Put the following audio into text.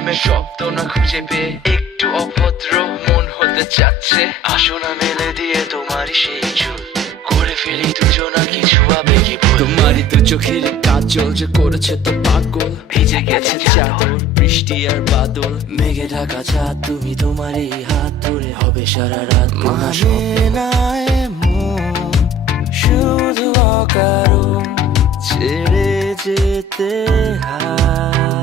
প্রেমের শব্দ না খুঁজে পেয়ে একটু অভদ্র মন হতে চাচ্ছে। আসো না মেলে দিয়ে তোমারই সেই চুল, করে ফেলি দুজনা কিছু আবেগী ভুল। তোমারই দু চোখের কাজল যে করেছে তো পাগল, ভিজে গেছে চাদর বৃষ্টি আর বাদল। মেঘে ঢাকা চাঁদ তুমি তোমারই হাত ধরে হবে সারা রাত। মানে না এমন শুধু অকারণ ছেড়ে যেতে হয়।